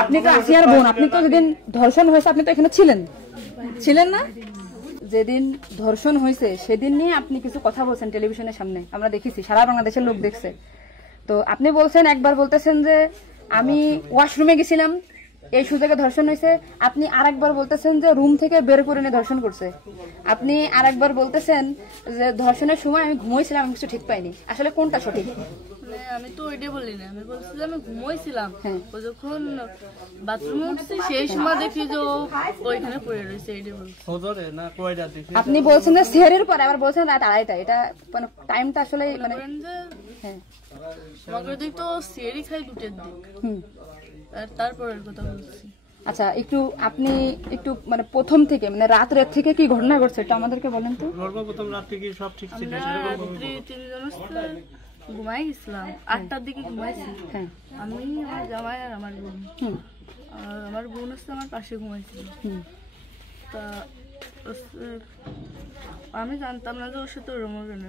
আপনি তো আসিয়ার বোন, আপনি তো যেদিন ধর্ষণ হয়েছে আপনি তো এখানে ছিলেন না? যেদিন ধর্ষণ হয়েছে সেদিন নিয়ে আপনি কিছু কথা বলছেন টেলিভিশনের সামনে, আমরা দেখেছি, সারা বাংলাদেশের লোক দেখছে। তো আপনি বলছেন, একবার বলতেছেন যে আমি ওয়াশরুমে গেছিলাম এই সুযোগে ধর্ষণ হয়েছে, আপনি আরেকবার বলতেছেন যে রুম থেকে বের করে নিয়ে ধর্ষণ করছে, আপনি আরেকবার বলতেছেন যে ধর্ষণের সময় আমি ঘুমোইছিলাম, আমি কিছু ঠিক পাইনি। আসলে কোনটা সঠিক? আমি তো ওইটাই বলি না, আমি বলছি যে আমি ঘুমোইছিলাম, ও যখন বাথরুমে উঠছি সেই সময় দেখি যে ওইখানে পড়ে রয়েছে, এইটাই বলছি। আপনি বলছেন যে সেহরির পরে, আবার বলছেন রাত 2:30, এটা মানে টাইমটা আসলে মানে হ্যাঁ আমাকে দিক তো সেহরি খাই 2টার দিক, তারপরের কথা বলছি। আচ্ছা, আপনি একটু মানে প্রথম থেকে মানে রাত থেকে কি ঘটনা ঘটছে এটা আমাদেরকে বলেন তো। সর্বপ্রথম রাত থেকে সব ঠিক ছিল, রাত্রি 3 জন ঘুমাই গেছিলাম, 8টার দিকে ঘুমাইছি। আমি, আমার জামাই আর আমার বোন, আর আমার বোন হচ্ছে আমার পাশে ঘুমাইছিল। তা আমি জানতাম না যে ওর সাথে ওরম হবে না।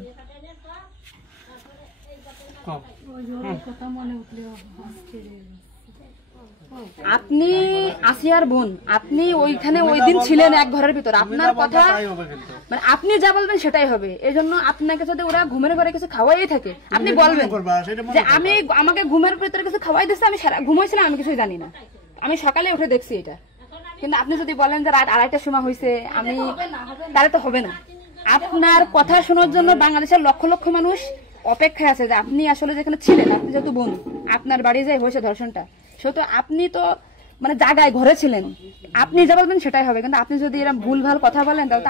আপনি আসিয়ার বোন, আপনি ওইখানে ওই দিন ছিলেন এক ঘরের ভিতর, আপনার কথা মানে আপনি যা বলবেন সেটাই হবে। এই জন্য আপনাকে যদি ওরা ঘুমের ঘরে কিছু খাওয়াই থাকে আপনি বলবেন যে আমাকে ঘুমের ভিতরে কিছু খাওয়াই দিচ্ছে, আমি ঘুমাইছিলাম, আমি কিছুই জানি না, আমি সকালে উঠে দেখছি এটা। কিন্তু আপনি যদি বলেন যে রাত 2:30টার সময় হয়েছে, আমি তাহলে তো হবে না। আপনার কথা শোনার জন্য বাংলাদেশের লক্ষ লক্ষ মানুষ অপেক্ষায় আছে যে আপনি আসলে যেখানে ছিলেন, আপনি যেহেতু বোন, আপনার বাড়ি যাই হয়েছে ধর্ষণটা, সেহেতু আপনি তো মানে জায়গায় ঘরে ছিলেন, আপনি যা বলবেন সেটাই হবে। কিন্তু আপনি যদি এরকম ভুলভাল কথা বলেন তাহলে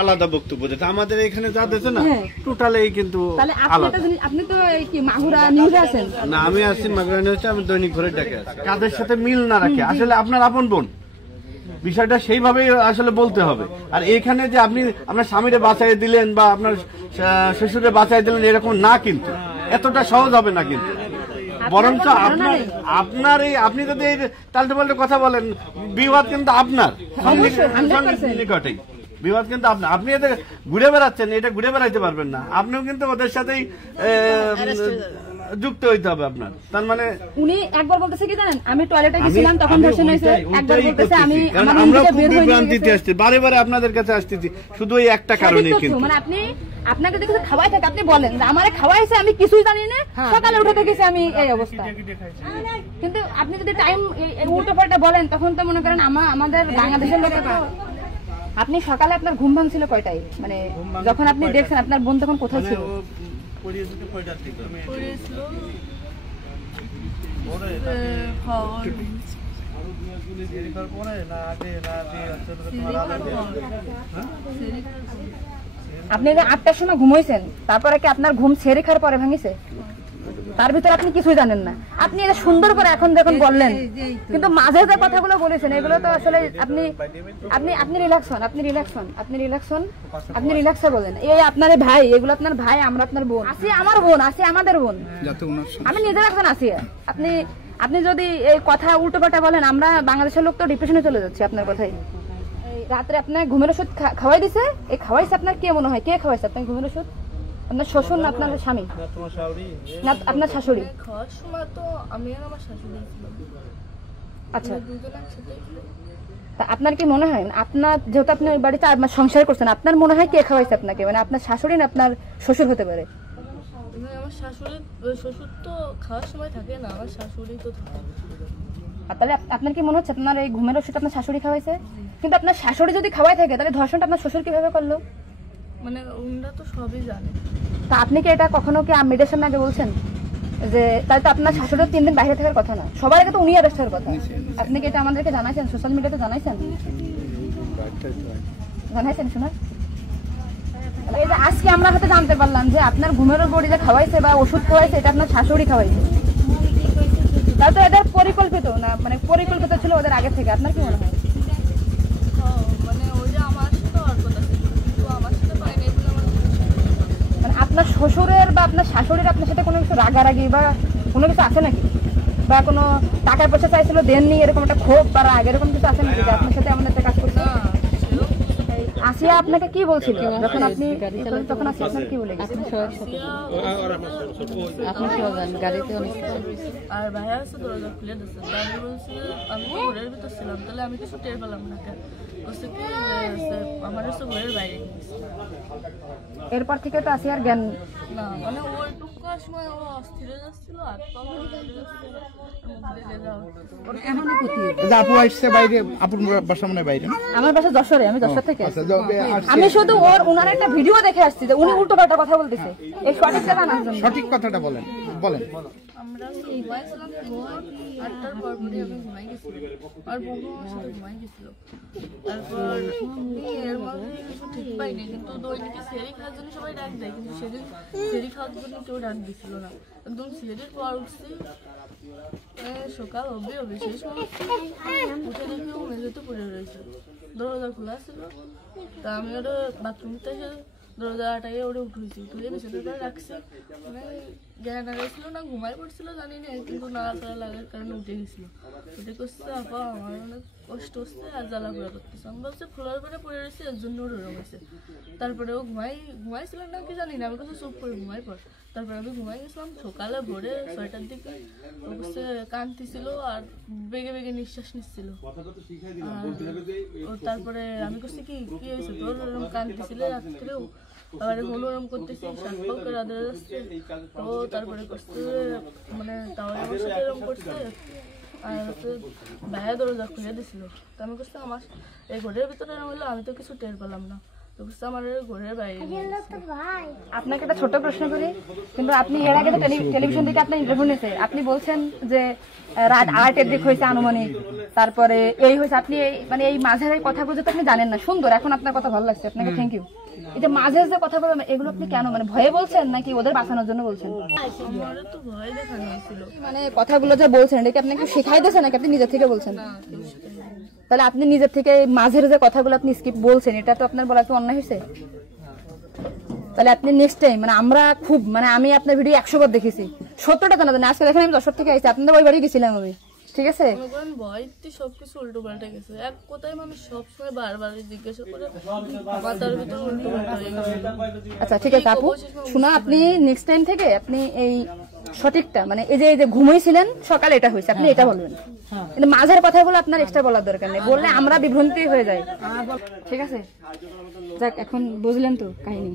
আলাদা বক্তব্য দিতে, আমাদের এখানে যা দিচ্ছে না টোটালি কিন্তু আলাদা। আপনি তো কি মাগুরা নিউজে আছেন না? আমি আছি মাগুরা নিউজে, আমি দৈনিক ঘরে ডাকে আছি। কাদের সাথে মিল না রাখে আসলে আপনার আপন বোন, বিষয়টা সেইভাবেই আসলে বলতে হবে। আর এখানে যে আপনি আপনার স্বামীরে বাঁচাই দিলেন বা আপনার শ্বশুরে বাঁচাই দিলেন এরকম না, কিন্তু এতটা সহজ হবে না। কিন্তু বরঞ্চ আপনার আপনি যদি তাল্টে পাল্টে কথা বলেন, বিবাদ কিন্তু আপনার নিকটেই, বিবাদ কিন্তু আপনার। আপনি এদের ঘুরে বেড়াচ্ছেন, এটা ঘুরে বেড়াইতে পারবেন না, আপনিও কিন্তু ওদের সাথেই যুক্ত হইতে হবে আপনার। তার মানে উনি একবার বলতেছে কি জানেন, আমি টয়লেটে গেছিলাম তখন ধর্ষণ হয়েছে, একবার বলতেছে আমি আমরা খুব বিভ্রান্তিতে আসছি, বারে বারে আপনাদের কাছে আসতেছি শুধু এই একটা কারণে। কিন্তু মানে আপনাকে দেখে খাওয়াই থাকে, আপনি বলেন যে আমারে খাওয়াইছে, আমি কিছুই জানি না, সকালে উঠে দেখেছি আমি এই অবস্থা। কিন্তু আপনি যদি টাইম উল্টো পাল্টা বলেন তখন তো মনে করেন আমাদের বাংলাদেশের লোকের, আপনি সকালে আপনার ঘুম ভাঙছিল কয়টায়, মানে যখন আপনি দেখছেন আপনার বোন তখন কোথায় ছিল? আপনি 8টার সময় ঘুমাইছেন, তারপরে কি আপনার ঘুম ছেড়ে খাওয়ার পরে ভাঙিছে? তার ভিতরে আপনি কিছুই জানেন না। আপনি এটা সুন্দর করে এখন যখন বললেন, কিন্তু মাঝে যে কথাগুলো বলেছেন এগুলো তো আসলে আপনি রিল্যাক্স হন, আপনি রিল্যাক্সে বলেন। এই আপনার ভাই, এগুলো আপনার ভাই, আমরা আপনার বোন, আসি আমার বোন, আসি আমাদের বোন, আমি নিজের একজন আসি। আপনি যদি এই কথা উল্টো পাল্টা বলেন, আমরা বাংলাদেশের লোক তো ডিপ্রেশনে চলে যাচ্ছে আপনার কথাই। রাত্রে আপনার ঘুমের ওষুধ খাওয়াই দিছে, এই খাওয়াইছে আপনার কে মনে হয়, কে খাওয়াইছে আপনার ঘুমের ওষুধ? আপনার শ্বশুর না আপনার স্বামী না আপনার শাশুড়ি? খাওয়ার সময় তো আমি আর আমার শাশুড়ি ছিলাম। আচ্ছা, তা আপনার কি মনে হয়, আপনার যেহেতু আপনি ওই বাড়িতে সংসার করছেন, আপনার মনে হয় কে খাওয়াইছে আপনাকে, মানে আপনার শাশুড়ি না আপনার শ্বশুর হতে পারে? আমার শাশুড়ি, শ্বশুর তো খাওয়ার সময় থাকে না, আমার শাশুড়ি তো থাকে। আর তাহলে আপনার কি মনে হচ্ছে আপনার এই ঘুমের ওষুধ আপনার শাশুড়ি খাওয়াইছে? কিন্তু আপনার শাশুড়ি যদি খাওয়াই থাকে তাহলে ধর্ষণটা আপনার শ্বশুর কিভাবে করলো? মানে ওনারা তো সবই জানে। তা আপনি কি এটা কখনো কি মিডিয়ার সামনে আগে বলছেন যে তাহলে তো আপনার শাশুড়ির 3 দিন বাইরে থাকার কথা না, সবার আগে তো উনি অ্যারেস্ট হওয়ার কথা? আপনি কি এটা আমাদেরকে জানাইছেন, সোশ্যাল মিডিয়াতে জানাইছেন? শোনা, এই যে আজকে আমরা হয়তো জানতে পারলাম যে আপনার ঘুমের বড়ি যে খাওয়াইছে বা ওষুধ খাওয়াইছে এটা আপনার শাশুড়ি খাওয়াইছে, তাহলে তো এদের পরিকল্পিত না, মানে পরিকল্পিত ছিল ওদের আগে থেকে। আপনার কি মনে হয়? আপনার শ্বশুরের বা আপনার শাশুড়ির আপনার সাথে কোনো কিছু রাগারাগি বা কোনো কিছু আছে নাকি, বা কোনো টাকা পয়সা চাইছিল দেননি, এরকম একটা ক্ষোভ বা রাগ এরকম কিছু আছে নাকি যে আপনার সাথে এমন একটা কাজ করছে? আসিয়া আপনাকে কি বলছিল যখন আপনি তখন আসিয়া আপনাকে কি বলে গেছে? আর ভাইয়া আছে দরজা খুলে দিচ্ছে, আমি বলছি আমি তো ঘরের ভিতর ছিলাম, তাহলে আমি কিছু টের পেলাম না কেন? বলছে কি আমার হচ্ছে ঘরের বাইরে গেছে। এরপর থেকে তো আসিয়ার জ্ঞান না মানে ওইটুকু সময় ও অস্থির হয়ে যাচ্ছিল, আর আপু আসছে বাইরে, আপুর বাসা মনে বাইরে, আমার বাসা যশোরে, আমি যশোর থেকে আমি শুধু ওনার একটা ভিডিও দেখে আসছি যে উনি উল্টো পাল্টা কথা বলতেছে, এই সঠিকটা জানার জন্য। সঠিক কথাটা বলেন বলেন। আমরা ঘুমাইছিলাম, 8টার পর পরই আমি ঘুমাই গেছিলাম, আর বউ আমার সাথে ঘুমাই গেছিল। তারপর এর মধ্যে কিছু ঠিক পাইনি, কিন্তু দৈনিকে সেরি খাওয়ার জন্য সবাই ডাক দেয়, কিন্তু সেদিন সেরি খাওয়ার জন্য কেউ ডাক দিছিল না। একদম সেরির পর উঠছি, সকাল হবে সেই সময় উঠে দেখি ও মেঝেতে পড়ে রয়েছে, দরজা খোলা ছিল। তা আমি ওটা বাথরুম থেকে দরজা আটাইয়ে ওটা উঠেছি, উঠে বিছানাটা রাখছি, মানে জ্ঞান হারাইছিল না ঘুমাই পড়ছিল জানি না, কিন্তু নাড়াচাড়া লাগার কারণে উঠে গেছিল। উঠে করছে আপা আমার অনেক কষ্ট হচ্ছে আর জ্বালা পোড়া করতেছে, আমি বলছি ফ্লোর করে পড়ে রয়েছে এর জন্য ওর ওরম হয়েছে। তারপরে ও ঘুমাইছিল না কি জানি না, আমি কাছে চুপ করে ঘুমাই পড়। তারপরে আমি ঘুমাই গেছিলাম, সকালে ভোরে 6টার দিকে ও বসে কাঁদতেছিল আর বেগে বেগে নিঃশ্বাস নিচ্ছিল। তারপরে আমি করছি কি কি হয়েছে তোর, ওরম কাঁদতেছিল রাত্রেও, আবার মনোরম করতেছি, শার্ট পাও করে আদরে যাচ্ছে। ও তারপরে করছে মানে তাহলে আমার সাথে এরকম করছে, আর হচ্ছে ভাইয়া দরজা খুলে দিছিল। তো আমি করছি আমার এই ঘরের ভিতরে এরকম হলো, আমি তো কিছু টের পেলাম না, তো করছে আমার ঘরের বাইরে। আপনাকে একটা ছোট প্রশ্ন করি, কিন্তু আপনি এর আগে তো টেলিভিশন থেকে আপনার ইন্টারভিউ নিয়েছে, আপনি বলছেন যে রাত 8-এর দিক হয়েছে আনুমানিক, তারপরে এই হয়েছে, আপনি মানে এই মাঝের এই কথাগুলো তো আপনি জানেন না। সুন্দর, এখন আপনার কথা ভালো লাগছে, আপনাকে থ্যাংক ইউ। এই যে মাঝের যে কথাগুলো এগুলো আপনি কেন মানে ভয়ে বলছেন নাকি ওদের বাঁচানোর জন্য বলছেন? আমার তো ভয় দেখানো হয়েছিল, মানে কথাগুলো যে বলছেন এটা কি আপনাকে শেখাই দিয়েছেন নাকি আপনি নিজের থেকে বলছেন? না কেউ শেখায়নি। তাহলে আপনি নিজের থেকে মাঝের যে কথাগুলো আপনি স্কিপ বলছেন, এটা তো আপনার বলা কি অন্যায় হয়েছে? তাহলে আপনি নেক্সট টাইম মানে আমরা খুব মানে আমি আপনার ভিডিও 100 বার দেখেছি, 70টা জানা জানি। আজকে দেখেন আমি যশোর থেকে আইছি, আপনাদের ওই বাড়ি গেছিলাম আমি, ঠিক আছে? ভয়তে সবকিছু উল্টো পাল্টে গেছে, এক কথায় মানুষ সবসময় বারবার জিজ্ঞাসা করে মাথার ভিতরে উল্টো পাল্টা হয়ে গেছে। আচ্ছা ঠিক আছে আপু, শোনা আপনি নেক্সট টাইম থেকে আপনি এই সঠিকটা মানে এই যে ঘুমাইছিলেন সকালে এটা হয়েছে আপনি এটা বলবেন, কিন্তু মাঝের কথাগুলো আপনার এক্সট্রা বলার দরকার নেই, বললে আমরা বিভ্রান্তি হয়ে যাই, ঠিক আছে? যাক এখন বুঝলেন তো কাহিনী।